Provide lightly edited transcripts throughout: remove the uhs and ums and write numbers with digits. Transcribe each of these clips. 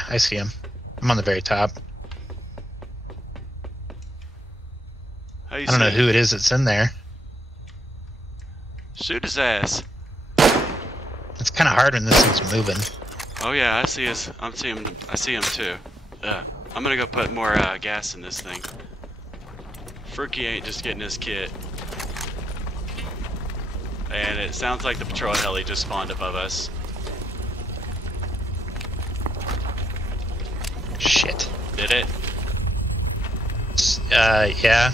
Yeah, I see him. I'm on the very top. I don't know who it is that's in there. Shoot his ass. It's kind of hard when this thing's moving. Oh yeah, I see his. I see him too. I'm gonna go put more gas in this thing. Frookie ain't just getting his kit. And it sounds like the patrol heli just spawned above us. Shit. Did it? Yeah.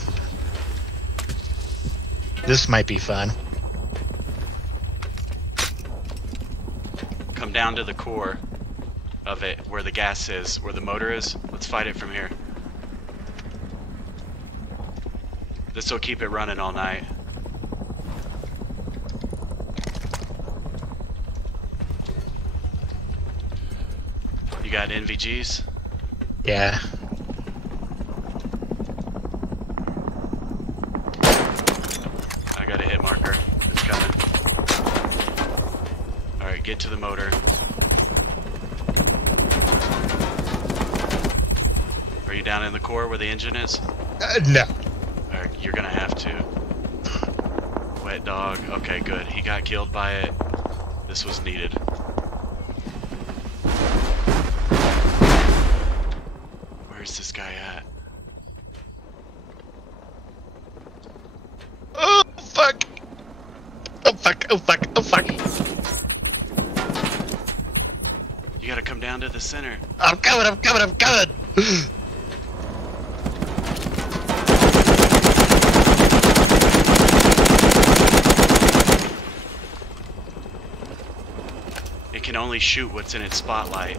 This might be fun. Come down to the core of it, where the gas is, where the motor is. Let's fight it from here. This will keep it running all night. You got NVGs? Yeah. I got a hit marker. It's coming. Alright, get to the motor. Are you down in the core where the engine is? No. Alright, you're gonna have to. Wet dog. Okay, good. He got killed by it. This was needed. Where's this guy at? Oh, fuck. Oh, fuck. Oh, fuck. Oh, fuck. You gotta come down to the center. I'm coming. I'm coming. I'm coming. It can only shoot what's in its spotlight.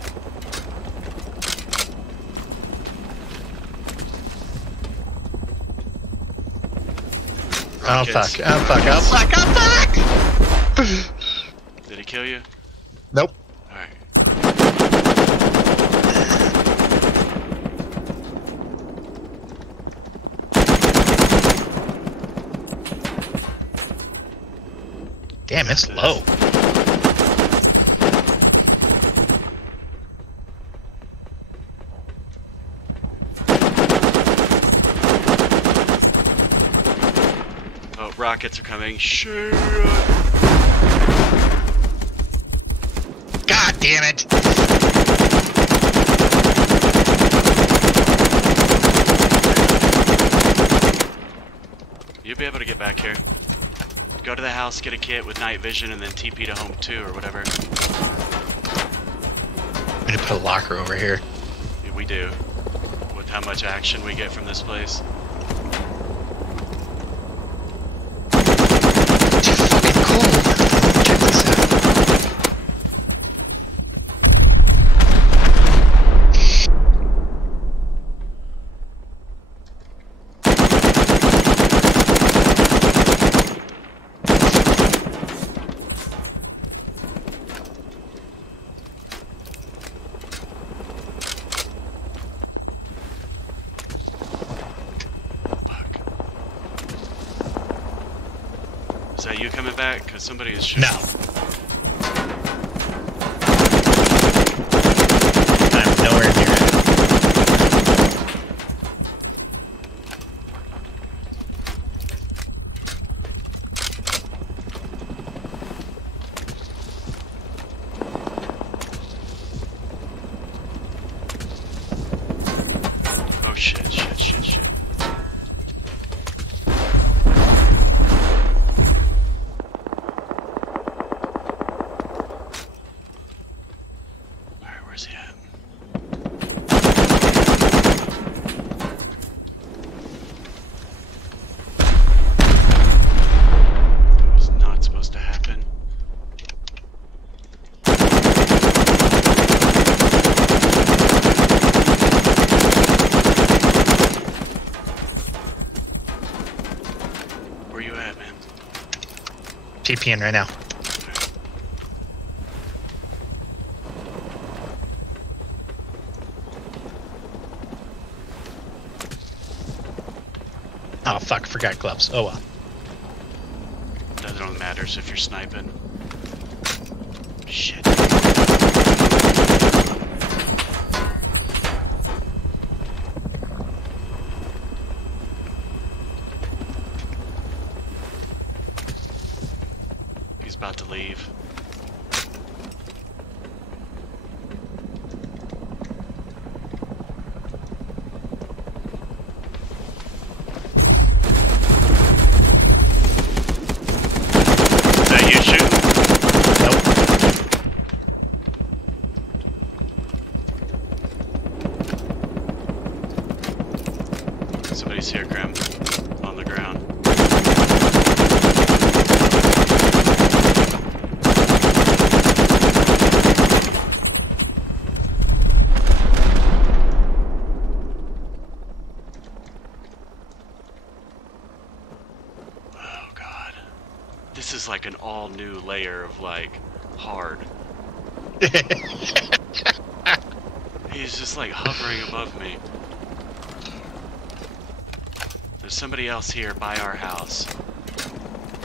Oh, fuck. Oh, fuck. Oh, fuck. Oh, fuck. Did he kill you? Nope. Alright. Damn, it's low. Oh, rockets are coming. Shoot! God damn it. You'll be able to get back here. Go to the house, get a kit with night vision, and then TP to home 2 or whatever. I'm gonna put a locker over here. We do. With how much action we get from this place. Too fucking cold. Check this out. Is that you coming back? Because somebody is shooting. No. I'm nowhere near it. Oh shit, shit, shit, shit. Alright, where's he at? That was not supposed to happen. Where you at, man? TPing right now. Oh fuck, forgot gloves. Oh well. That only matters if you're sniping. Shit. about to leave. Is that you shooting? Nope. Somebody's here, Grim. On the ground. This is like an all-new layer of, like, hard. He's just, like, hovering above me. There's somebody else here by our house.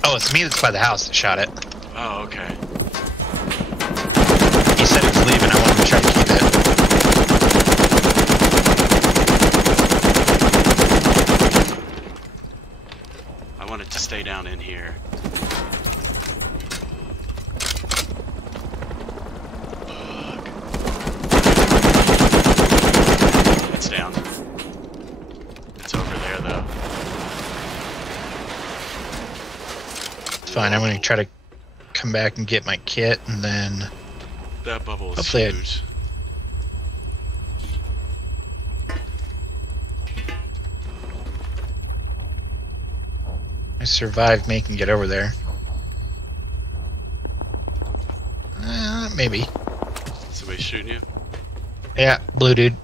Oh, it's me that's by the house that shot it. Oh, okay. He said he was leaving. I wanted to try to keep it. I wanted to stay down in here. Down. It's over there, though. It's fine. I'm going to try to come back and get my kit, and then that bubble is hopefully huge. I survived making it over there. Maybe. Somebody shooting you? Yeah, blue dude.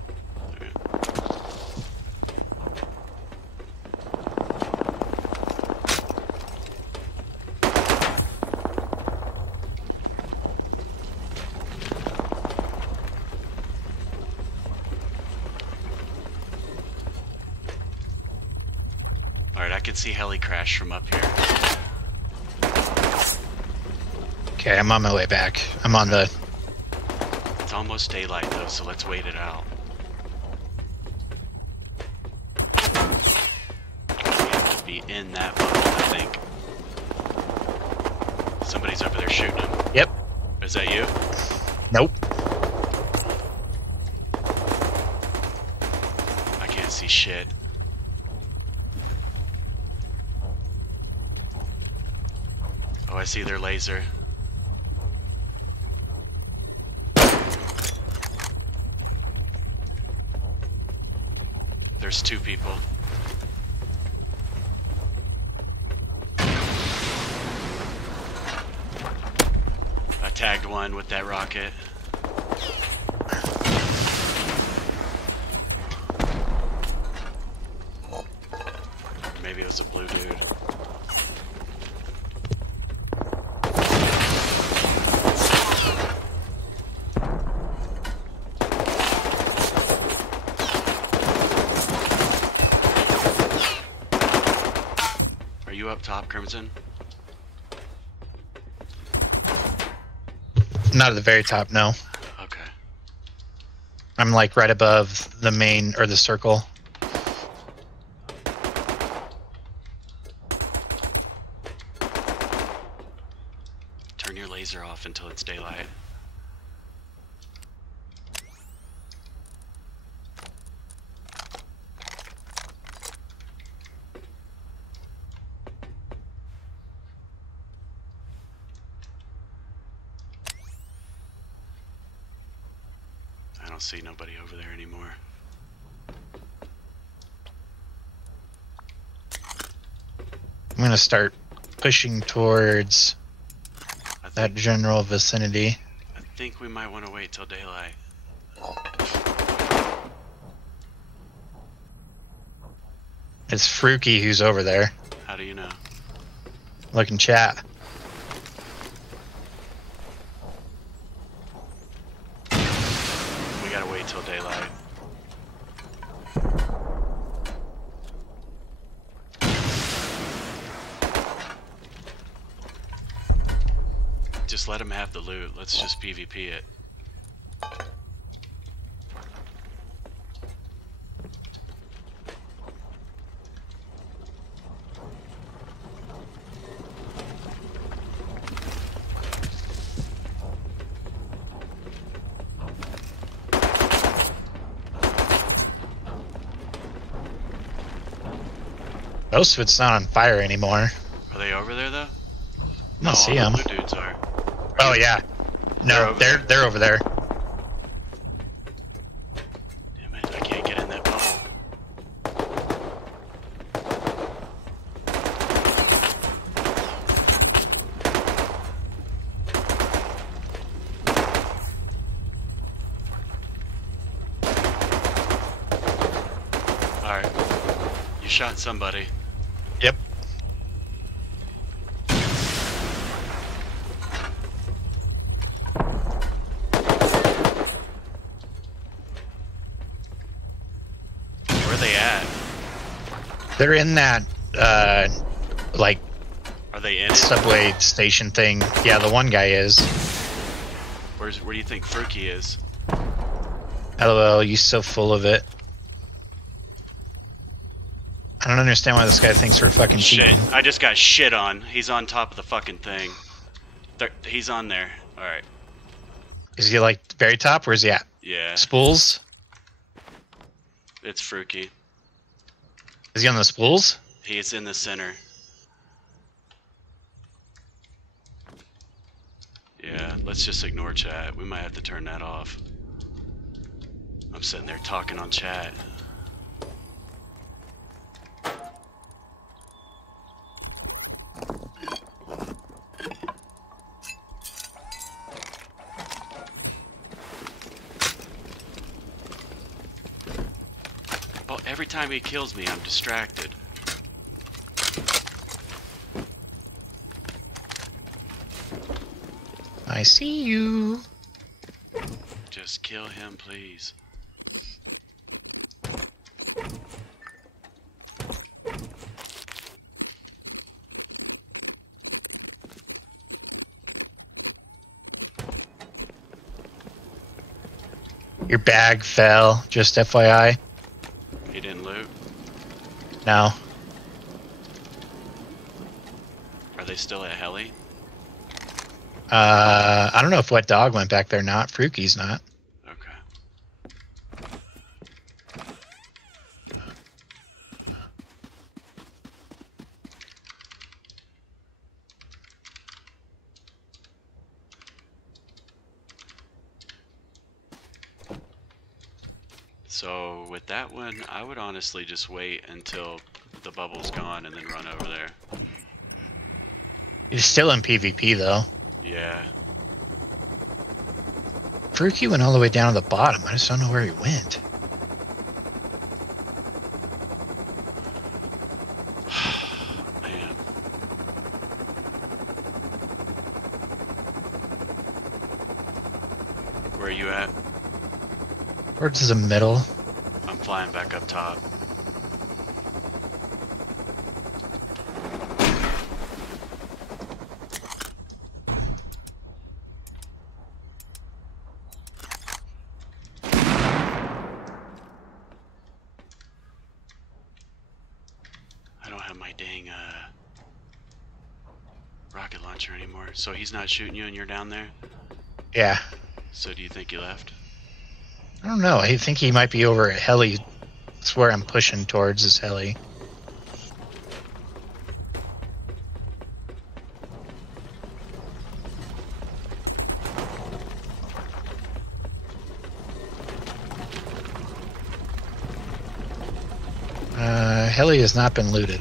Alright, I can see heli crash from up here. Okay, I'm on my way back. I'm on the... It's almost daylight though, so let's wait it out. We have to be in that bubble, I think. Somebody's over there shooting him. Yep. Is that you? Nope. I can't see shit. Oh, I see their laser. There's two people. I tagged one with that rocket. Maybe it was a blue dude. Up top, Crimson? Not at the very top, no. Okay. I'm like right above the main, or the circle. Turn your laser off until it's daylight. I don't see nobody over there anymore. I'm gonna start pushing towards that general vicinity. I think we might want to wait till daylight. It's Fruki who's over there. How do you know? Look in chat. We gotta wait till daylight. Just let him have the loot. Let's just PvP it. Most of it's not on fire anymore. Are they over there though? I don't see them. The blue dudes are. Oh yeah. No, they're over there. Damn it! I can't get in that bubble. All right. You shot somebody. Yep. Where are they at? They're in that, like, Are they in it? subway station thing. Yeah, the one guy is. Where do you think Fruki is? LOL, you so full of it. I don't understand why this guy thinks we're fucking Shit! cheating. I just got shit on. He's on top of the fucking thing. He's on there. All right. Is he like very top? Where's he at? Yeah. Spools? It's Fruki. Is he on the spools? He's in the center. Yeah, let's just ignore chat. We might have to turn that off. I'm sitting there talking on chat. Well, every time he kills me, I'm distracted. I see you. Just kill him, please. Your bag fell, just FYI. He didn't loot. No. Are they still at heli? I don't know if Wet Dog went back there. Not Fruki's not. Okay. So with that one, I would honestly just wait until the bubble's gone and then run over there. He's still in PvP though. Yeah. Fruki went all the way down to the bottom. I just don't know where he went. Man. Where are you at? Towards the middle. I'm flying back up top. I don't have my dang rocket launcher anymore. So he's not shooting you and you're down there? Yeah. So do you think he left? I don't know. I think he might be over at heli. That's where I'm pushing towards is heli. Heli has not been looted.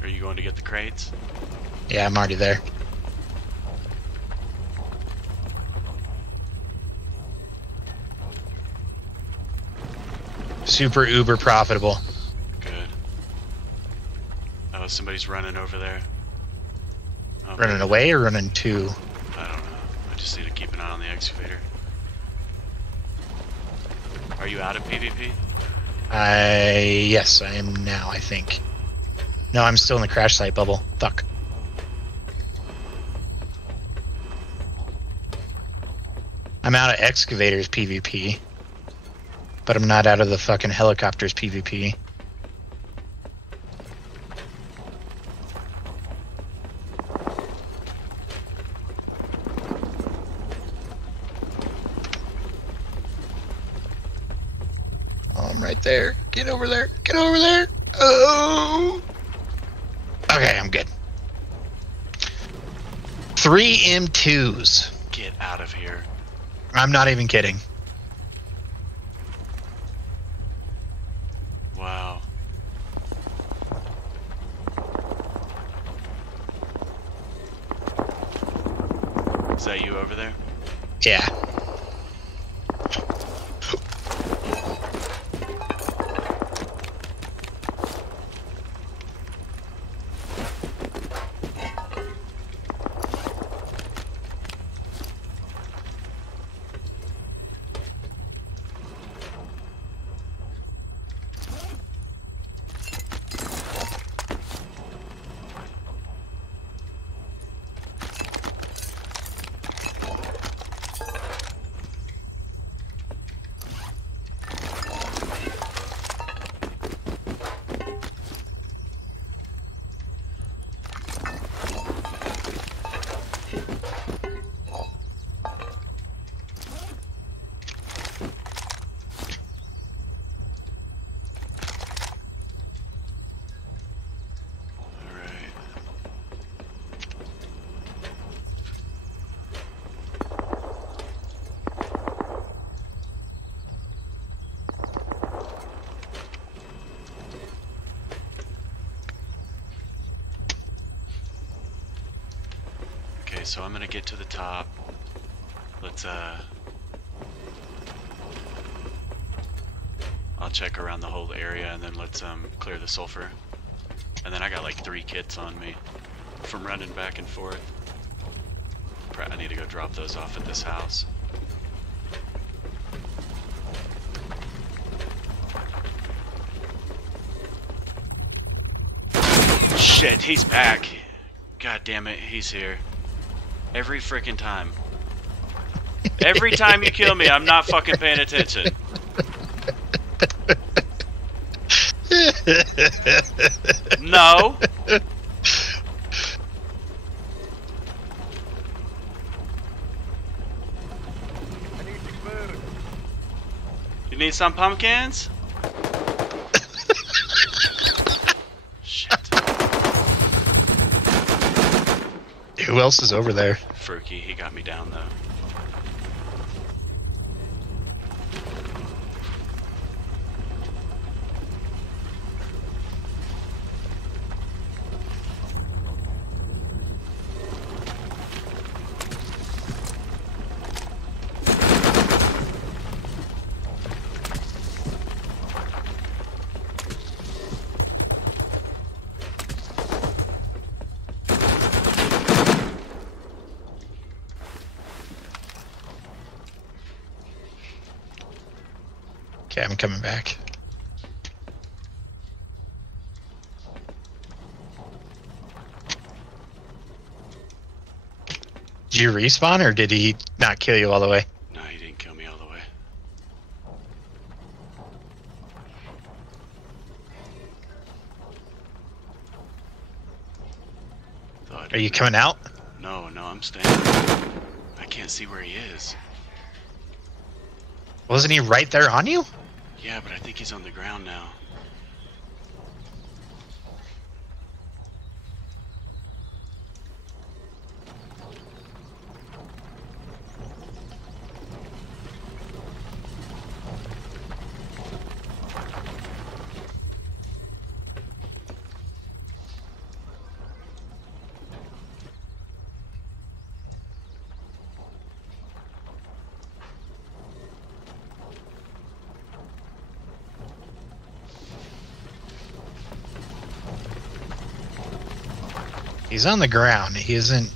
Are you going to get the crates? Yeah, I'm already there. Super uber profitable. Good. Oh, somebody's running over there. Oh, Running away or running to? I don't know. I just need to keep an eye on the excavator. Are you out of PvP? Yes, I am now, I think. No, I'm still in the crash site bubble. Fuck. I'm out of Excavator's PvP. But I'm not out of the fucking helicopter's PvP. Oh, I'm right there. Get over there. Get over there. Oh. Okay, I'm good. 3 M2s. Get out of here. I'm not even kidding. Wow. Is that you over there? Yeah. Okay, so I'm gonna get to the top. Let's I'll check around the whole area and then let's clear the sulfur. And then I got like 3 kits on me from running back and forth. I need to go drop those off at this house. Shit, he's back. God damn it, he's here. Every freaking time. Every time you kill me, I'm not fucking paying attention. No. You need some pumpkins? Shit. Who else is over there? Furky, he got me down though. Okay, I'm coming back. Did you respawn or did he not kill you all the way? No, he didn't kill me all the way. Are you coming out? No, no, I'm staying. I can't see where he is. Wasn't he right there on you? Yeah, but I think he's on the ground now. He's on the ground. He isn't.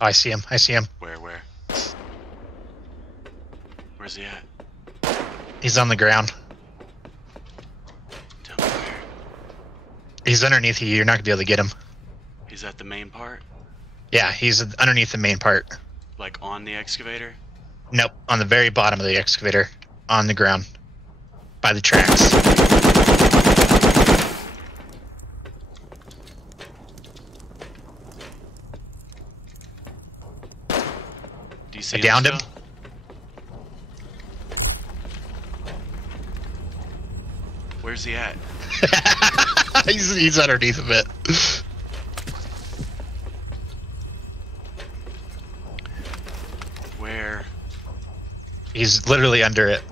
Oh, I see him. I see him. Where? Where's he at? He's on the ground. Tell me where. He's underneath you. You're not gonna be able to get him. He's at the main part? Yeah, he's underneath the main part. Like on the excavator? Nope, on the very bottom of the excavator. On the ground. By the tracks. Do you see I downed him. still? Where's he at? he's underneath of it. Where? He's literally under it.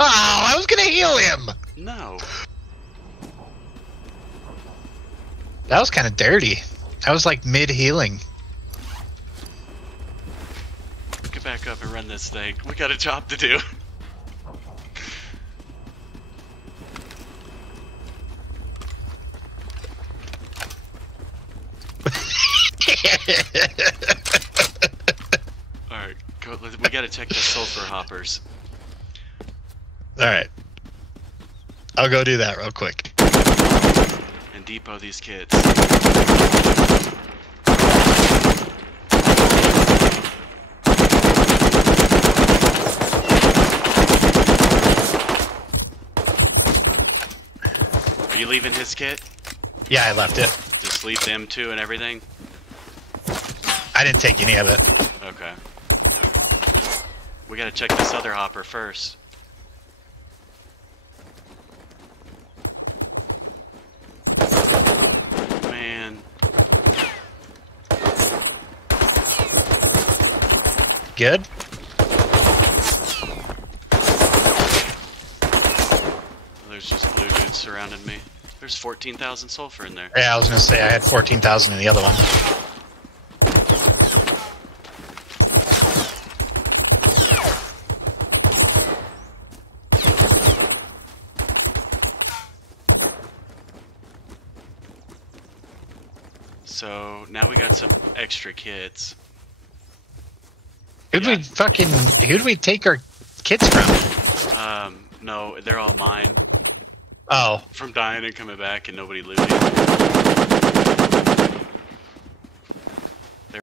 Oh, I was gonna heal him! No. That was kind of dirty. I was like mid-healing. Get back up and run this thing. We got a job to do. Alright, we gotta check the sulfur hoppers. Alright. I'll go do that real quick. And depot these kids. Are you leaving his kit? Yeah, I left it. Just leave them too and everything? I didn't take any of it. Okay. We gotta check this other hopper first. Man. Good? There's just blue dudes surrounding me. There's 14,000 sulfur in there. Yeah, I was gonna say I had 14,000 in the other one. So now we got some extra kits. Who'd we take our kids from? No, they're all mine. Oh. From dying and coming back and nobody looting.